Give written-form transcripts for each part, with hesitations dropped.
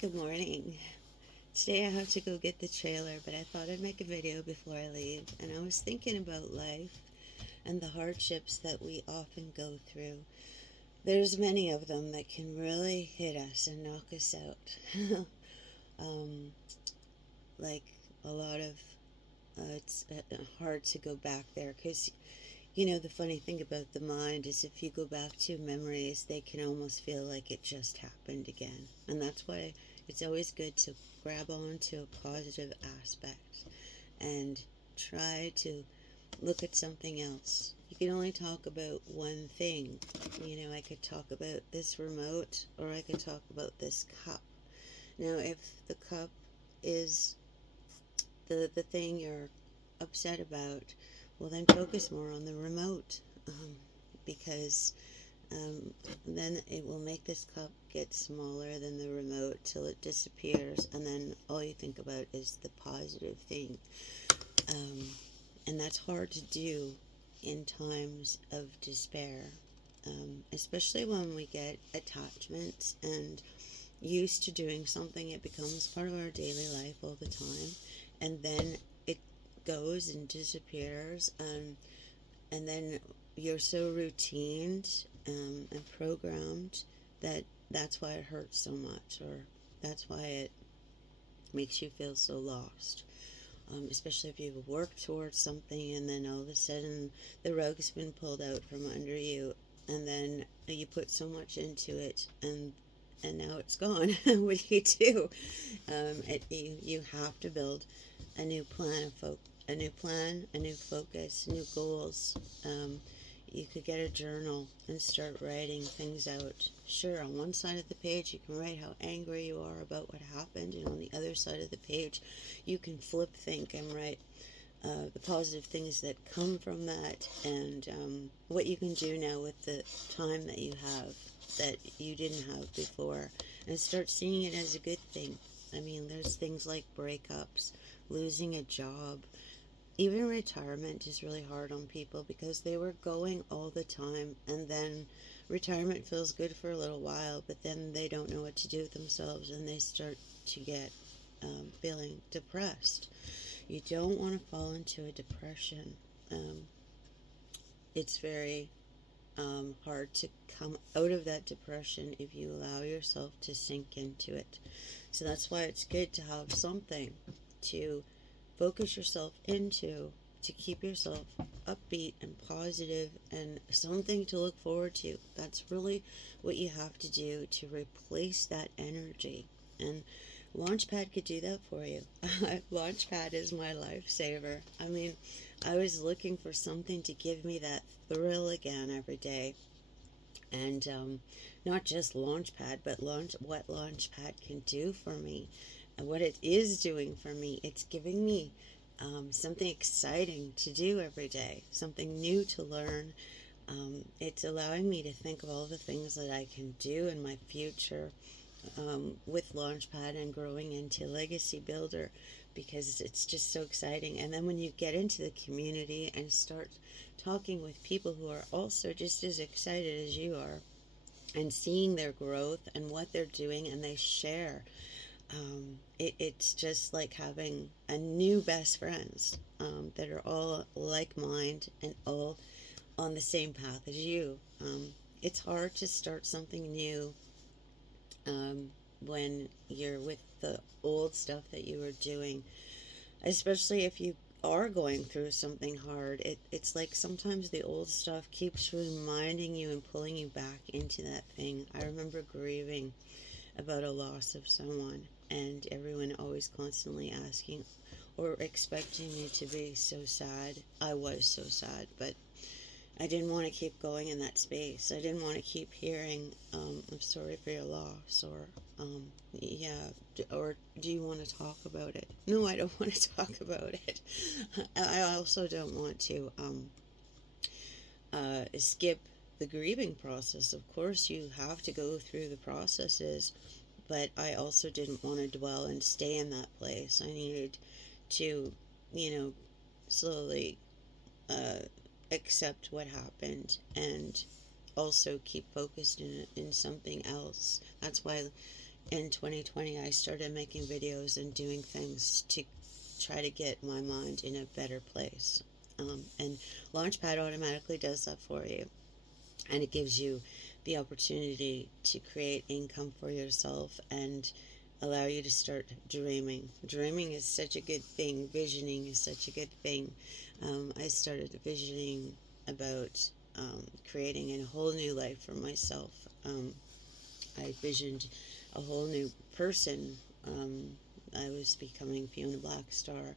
Good morning. Today I have to go get the trailer, but I thought I'd make a video before I leave. And I was thinking about life and the hardships that we often go through. There's many of them that can really hit us and knock us out. um, like a lot of, it's hard to go back there because the funny thing about the mind is if you go back to memories, they can almost feel like it just happened again. And that's why it's always good to grab on to a positive aspect and try to look at something else. You can only talk about one thing. I could talk about this remote or I could talk about this cup. Now, if the cup is the thing you're upset about, well, then focus more on the remote, because um, then it will make this cup get smaller than the remote till it disappears, and then all you think about is the positive thing. Um, and that's hard to do in times of despair, especially when we get attachments and used to doing something. It becomes part of our daily life all the time, and then it goes and disappears, and then you're so routined, and programmed that that's why it hurts so much, or that's why it makes you feel so lost. Especially if you've worked towards something and then all of a sudden the rug has been pulled out from under you, and then you put so much into it, and now it's gone. What do you do? You have to build a new plan, a new plan, a new focus, new goals. You could get a journal and start writing things out. Sure, on one side of the page you can write how angry you are about what happened, and on the other side of the page you can flip think and write the positive things that come from that, and what you can do now with the time that you have that you didn't have before, and start seeing it as a good thing. I mean, there's things like breakups, losing a job, even retirement is really hard on people because they were going all the time, and then retirement feels good for a little while, but then they don't know what to do with themselves and they start to get feeling depressed. You don't want to fall into a depression. It's very hard to come out of that depression if you allow yourself to sink into it. So that's why it's good to have something to focus yourself into, to keep yourself upbeat and positive, and something to look forward to. That's really what you have to do to replace that energy. And Launchpad could do that for you. Launchpad is my lifesaver. I mean, I was looking for something to give me that thrill again every day. And not just Launchpad, but what Launchpad can do for me, and what it is doing for me. It's giving me something exciting to do every day, something new to learn. It's allowing me to think of all the things that I can do in my future, with Launchpad and growing into Legacy Builder, because it's just so exciting. And then when you get into the community and start talking with people who are also just as excited as you are, and seeing their growth and what they're doing, and they share, it's just like having a new best friends, that are all like mind and all on the same path as you. It's hard to start something new, when you're with the old stuff that you were doing, especially if you are going through something hard. It's like sometimes the old stuff keeps reminding you and pulling you back into that thing. I remember grieving about a loss of someone, and everyone always constantly asking or expecting me to be so sad. I was so sad, but I didn't want to keep going in that space. I didn't want to keep hearing, I'm sorry for your loss, or, yeah, or do you want to talk about it? No, I don't want to talk about it. I also don't want to skip the grieving process. Of course, you have to go through the processes, but I also didn't want to dwell and stay in that place. I needed to, you know, slowly uh, accept what happened and also keep focused in something else. That's why in 2020, I started making videos and doing things to try to get my mind in a better place. And Launchpad automatically does that for you. And it gives you the opportunity to create income for yourself and allow you to start dreaming. Dreaming is such a good thing. Visioning is such a good thing. I started visioning about creating a whole new life for myself. I visioned a whole new person. I was becoming Fiona Blackstar.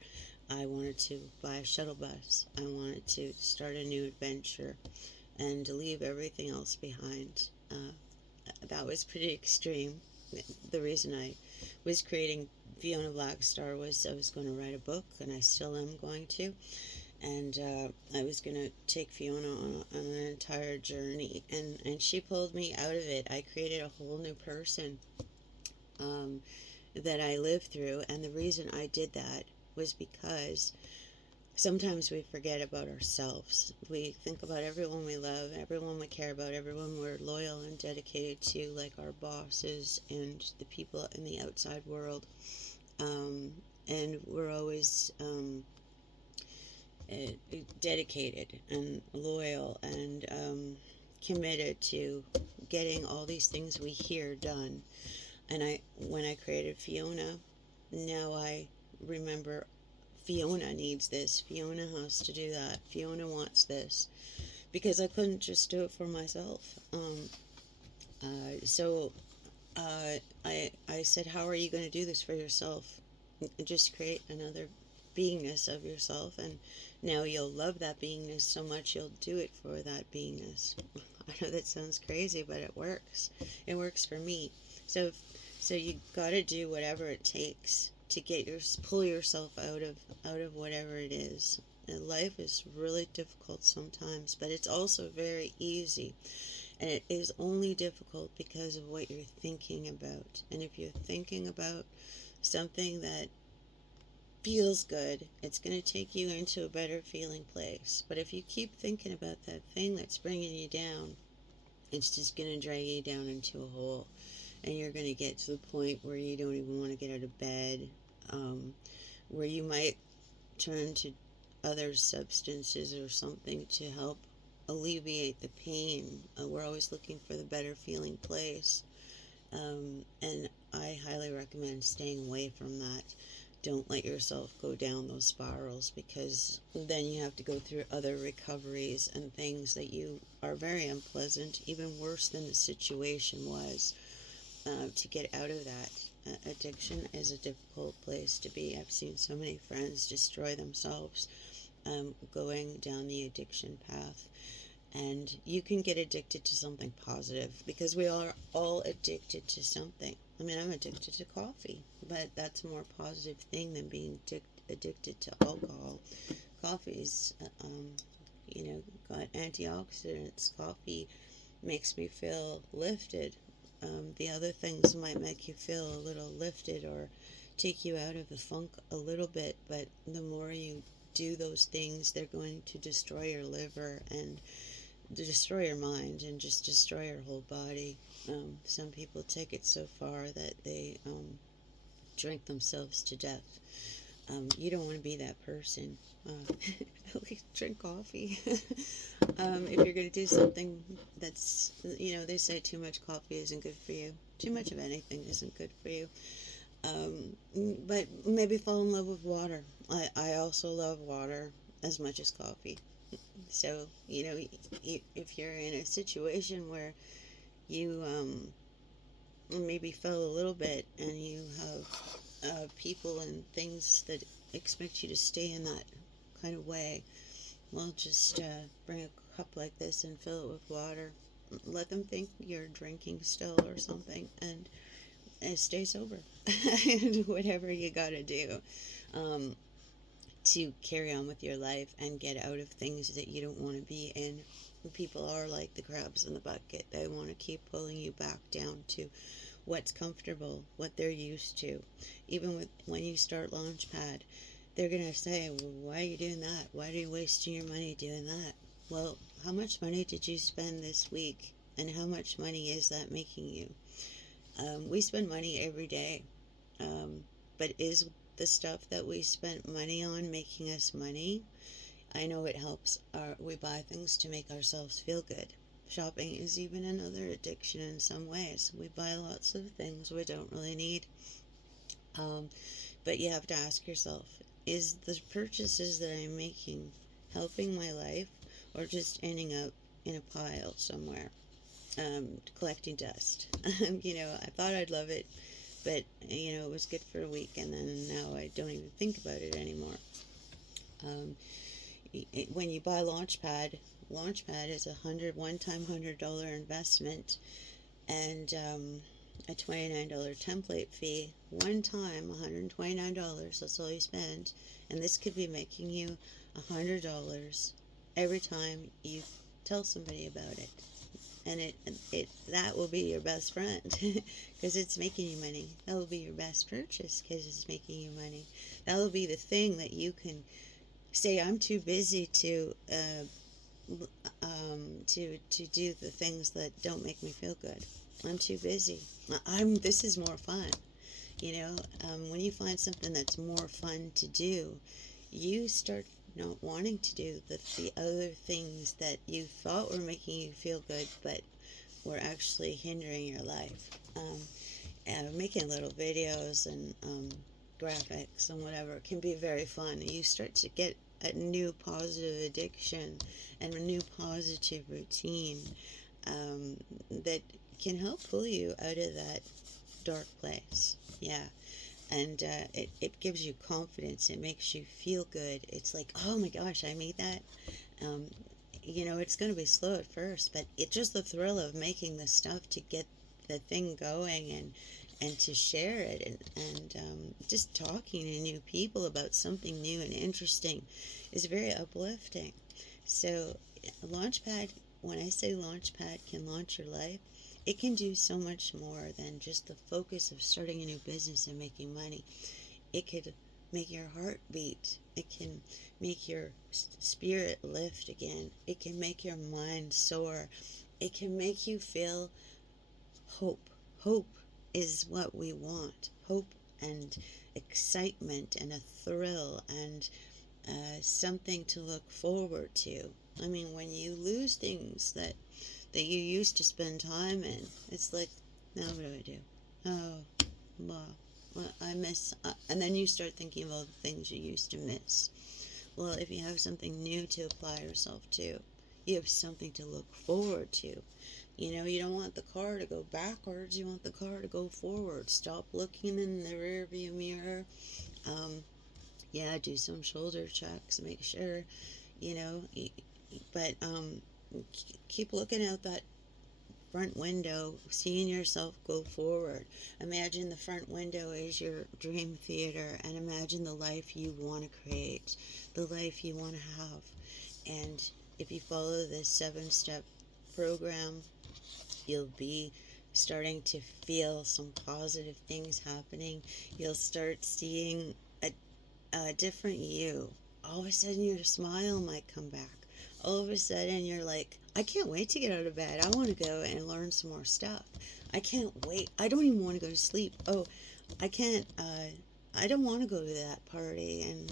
I wanted to buy a shuttle bus. I wanted to start a new adventure and to leave everything else behind. That was pretty extreme. The reason I was creating Fiona Blackstar was I was going to write a book, and I still am going to. And I was going to take Fiona on an entire journey, and she pulled me out of it. I created a whole new person um, that I lived through, and the reason I did that was because sometimes we forget about ourselves. We think about everyone we love, everyone we care about, everyone we're loyal and dedicated to, like our bosses and the people in the outside world. And we're always dedicated and loyal and committed to getting all these things we hear done. And when I created Fiona, now I remember Fiona needs this. Fiona has to do that. Fiona wants this. Because I couldn't just do it for myself. So I said, how are you going to do this for yourself? Just create another beingness of yourself, and now you'll love that beingness so much you'll do it for that beingness. I know that sounds crazy, but it works. It works for me. So, so you got to do whatever it takes to pull yourself out of whatever it is. And life is really difficult sometimes, but it's also very easy. And it is only difficult because of what you're thinking about. And if you're thinking about something that feels good, it's going to take you into a better feeling place. But if you keep thinking about that thing that's bringing you down, it's just going to drag you down into a hole. And you're going to get to the point where you don't even want to get out of bed, where you might turn to other substances or something to help alleviate the pain. We're always looking for the better feeling place. And I highly recommend staying away from that. Don't let yourself go down those spirals, because then you have to go through other recoveries and things that you are very unpleasant, even worse than the situation was, to get out of that. Addiction is a difficult place to be. I've seen so many friends destroy themselves going down the addiction path. And you can get addicted to something positive, because we are all addicted to something. I mean, I'm addicted to coffee, but that's a more positive thing than being addicted to alcohol. Coffee's, got antioxidants. Coffee makes me feel lifted. The other things might make you feel a little lifted or take you out of the funk a little bit, but the more you do those things, they're going to destroy your liver and to destroy your mind and just destroy your whole body. Some people take it so far that they drink themselves to death. You don't want to be that person. At least drink coffee. If you're going to do something that's, they say too much coffee isn't good for you. Too much of anything isn't good for you. But maybe fall in love with water. I also love water as much as coffee. So, if you're in a situation where you maybe fell a little bit and you have people and things that expect you to stay in that kind of way, well, just bring a cup like this and fill it with water. Let them think you're drinking still or something, and stay sober. And whatever you gotta do. To carry on with your life and get out of things that you don't want to be in. People are like the crabs in the bucket. They want to keep pulling you back down to what's comfortable, what they're used to. Even when you start Launchpad, they're going to say, well, why are you doing that? Why are you wasting your money doing that? Well, how much money did you spend this week? And how much money is that making you? We spend money every day, but is the stuff that we spent money on making us money? I know it helps. We buy things to make ourselves feel good. Shopping is even another addiction in some ways. We buy lots of things we don't really need. Um, but you have to ask yourself, is the purchases that I'm making helping my life, or just ending up in a pile somewhere, collecting dust? I thought I'd love it, but it was good for a week, and then now I don't even think about it anymore. Um, when you buy Launchpad is one-time $100 investment, and a $29 template fee. One time, $129. That's all you spend, and this could be making you $100 every time you tell somebody about it. And it that will be your best friend because it's making you money. That will be your best purchase because it's making you money. That will be the thing that you can say, I'm too busy to do the things that don't make me feel good. I'm too busy. This is more fun. When you find something that's more fun to do, you start not wanting to do the other things that you thought were making you feel good, but were actually hindering your life. Making little videos and graphics and whatever can be very fun. You start to get a new positive addiction and a new positive routine that can help pull you out of that dark place. Yeah. And it gives you confidence. It makes you feel good. It's like, oh my gosh, I made that. Um, it's going to be slow at first, but it's just the thrill of making the stuff to get the thing going and to share it and just talking to new people about something new and interesting is very uplifting. So, Launchpad, when I say Launchpad can launch your life, it can do so much more than just the focus of starting a new business and making money. It could make your heart beat. It can make your spirit lift again. It can make your mind soar. It can make you feel hope. Hope is what we want. Hope and excitement and a thrill and something to look forward to. I mean, when you lose things that you used to spend time in, it's like, now what do I do? Oh, well, I miss, and then you start thinking of all the things you used to miss. Well, if you have something new to apply yourself to, you have something to look forward to. You don't want the car to go backwards, you want the car to go forward. Stop looking in the rear view mirror. Yeah, do some shoulder checks, make sure, you know, but keep looking out that front window, seeing yourself go forward. Imagine the front window is your dream theater, and imagine the life you want to create, the life you want to have. And if you follow this 7-step program, you'll be starting to feel some positive things happening. You'll start seeing a different you. All of a sudden, your smile might come back. All of a sudden, you're like, I can't wait to get out of bed. I want to go and learn some more stuff. I can't wait. I don't even want to go to sleep. Oh, I can't. I don't want to go to that party and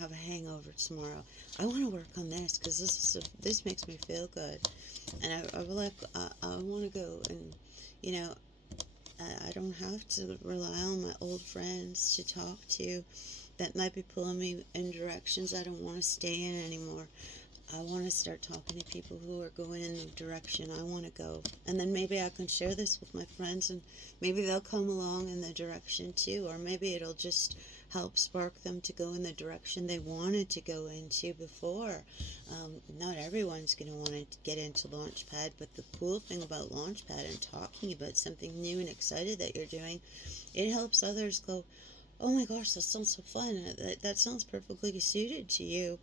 have a hangover tomorrow. I want to work on this because this makes me feel good, and I want to go and you know I don't have to rely on my old friends to talk to that might be pulling me in directions I don't want to stay in anymore. I want to start talking to people who are going in the direction I want to go. And then maybe I can share this with my friends and maybe they'll come along in the direction too. Or maybe it'll just help spark them to go in the direction they wanted to go into before. Not everyone's going to want to get into Launchpad, but the cool thing about Launchpad and talking about something new and excited that you're doing, it helps others go, oh my gosh, that sounds so fun. That sounds perfectly suited to you.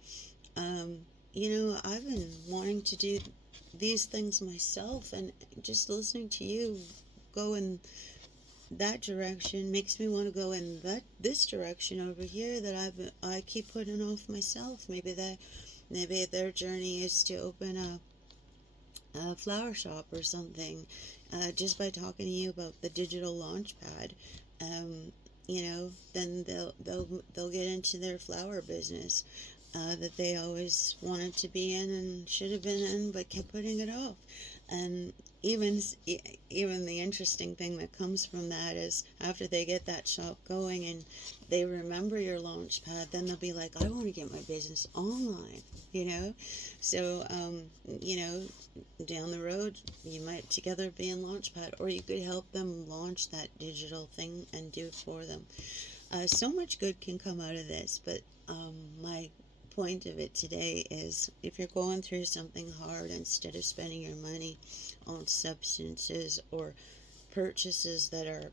I've been wanting to do these things myself, and just listening to you go in that direction makes me want to go in this direction over here that I keep putting off myself. Maybe their journey is to open a flower shop or something. just by talking to you about the digital launch pad. Um, then they'll get into their flower business that they always wanted to be in and should have been in, but kept putting it off. And even even the interesting thing that comes from that is after they get that shop going and they remember your launch pad, then they'll be like, I want to get my business online, you know. So down the road you might together be in launchpad, or you could help them launch that digital thing and do it for them. So much good can come out of this, but my point of it today is if you're going through something hard, instead of spending your money on substances or purchases that are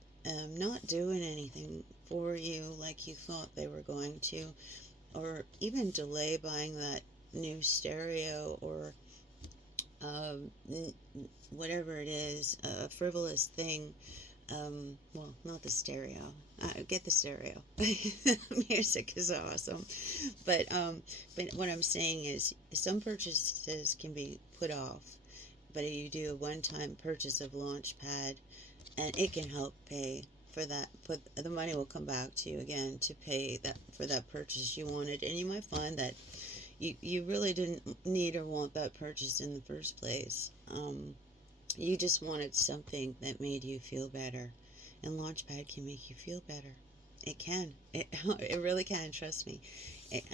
not doing anything for you like you thought they were going to, or even delay buying that new stereo or um, whatever it is, a frivolous thing. Well, not the stereo. Get the stereo. Music is awesome, but what I'm saying is some purchases can be put off. But if you do a one-time purchase of Launchpad, and it can help pay for that, put the money will come back to you again to pay that for that purchase you wanted, and you might find that you really didn't need or want that purchase in the first place. You just wanted something that made you feel better, and Launchpad can make you feel better. It can. It really can. Trust me. It,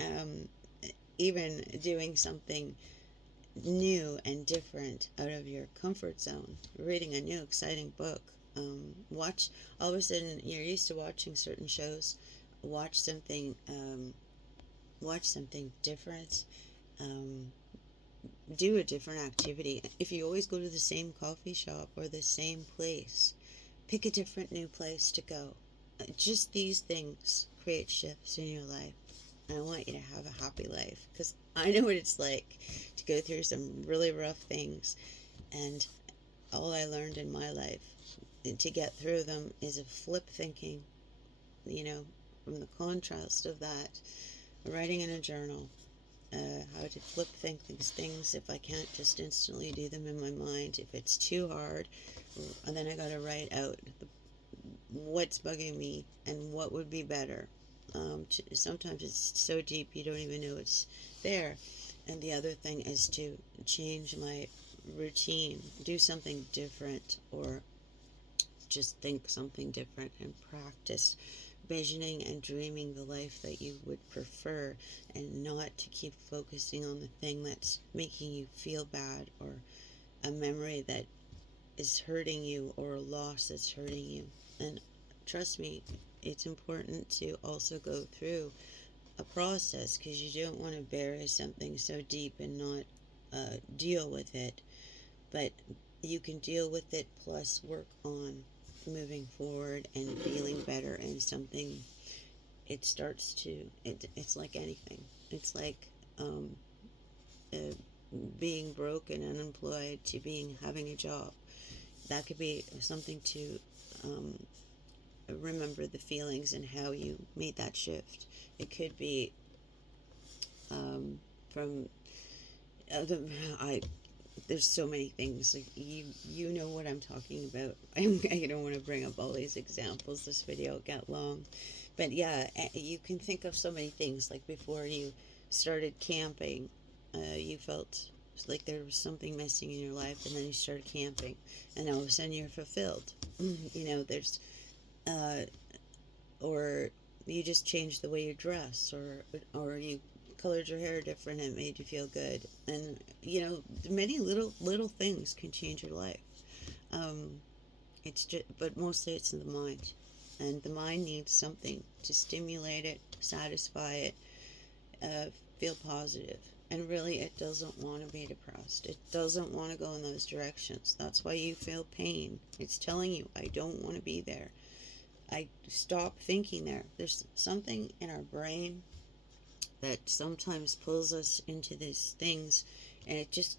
even doing something new and different out of your comfort zone, reading a new exciting book. Watch all of a sudden you're used to watching certain shows. Watch something. Watch something different. Um, do a different activity. If you always go to the same coffee shop or the same place, pick a different new place to go. Just these things create shifts in your life. And I want you to have a happy life because I know what it's like to go through some really rough things. And all I learned in my life to get through them is a flip thinking, you know, from the contrast of that, writing in a journal, how to flip think these things if I can't just instantly do them in my mind. If it's too hard, and then I got to write out what's bugging me and what would be better. Sometimes it's so deep you don't even know it's there. And the other thing is to change my routine, do something different, or just think something different and practice visioning and dreaming the life that you would prefer, and not to keep focusing on the thing that's making you feel bad, or a memory that is hurting you, or a loss that's hurting you. And trust me, it's important to also go through a process because you don't want to bury something so deep and not deal with it. But you can deal with it plus work on moving forward and feeling better and something. It starts to it's like anything. It's like um, uh, being broke and unemployed to being having a job. That could be something to um, remember the feelings and how you made that shift. It could be from other I there's so many things, like you know what I'm talking about. I don't want to bring up all these examples, this video got long, but yeah, you can think of so many things. Like before you started camping, you felt like there was something missing in your life, and then you started camping and all of a sudden you're fulfilled. There's uh, or you just changed the way you dress, or you colored your hair different and it made you feel good. And many little things can change your life. um, it's just, but mostly it's in the mind, and the mind needs something to stimulate it, satisfy it, uh, feel positive. And really, it doesn't want to be depressed. It doesn't want to go in those directions. That's why you feel pain. It's telling you, I don't want to be there. I stop thinking there. There's something in our brain that sometimes pulls us into these things, and it just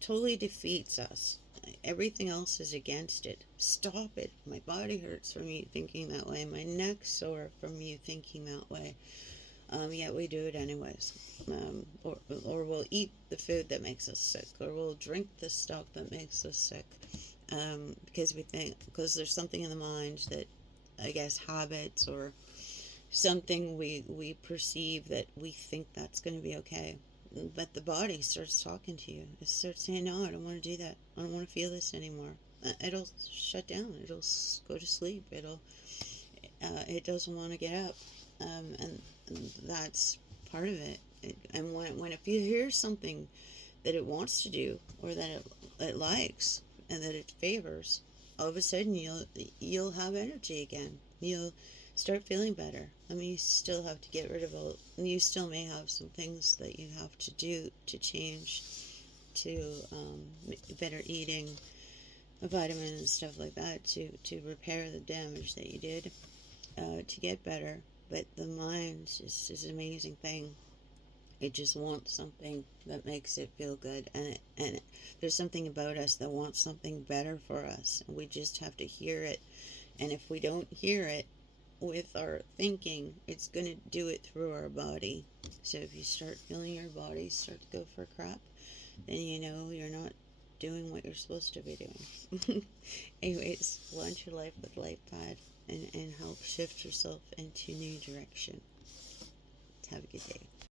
totally defeats us. Everything else is against it. Stop it. My body hurts from you thinking that way. My neck's sore from you thinking that way. Yet we do it anyways. Or we'll eat the food that makes us sick, or we'll drink the stuff that makes us sick. because we think, because there's something in the mind that, I guess, habits or something we perceive that we think that's going to be okay. But the body starts talking to you. It starts saying, no, I don't want to do that. I don't want to feel this anymore. It'll shut down. It'll go to sleep. It doesn't want to get up. And that's part of it. And when if you hear something that it wants to do, or that it likes and that it favors, all of a sudden you'll have energy again. You'll start feeling better. I mean, you still have to get rid of all. You still may have some things that you have to do to change, to better eating, vitamins and stuff like that, to repair the damage that you did, to get better. But the mind is an amazing thing. It just wants something that makes it feel good, and there's something about us that wants something better for us, and we just have to hear it. And if we don't hear it with our thinking, it's going to do it through our body. So if you start feeling your body start to go for crap, then you know you're not doing what you're supposed to be doing. Anyways, launch your life with LifePad, and help shift yourself into new direction. Have a good day.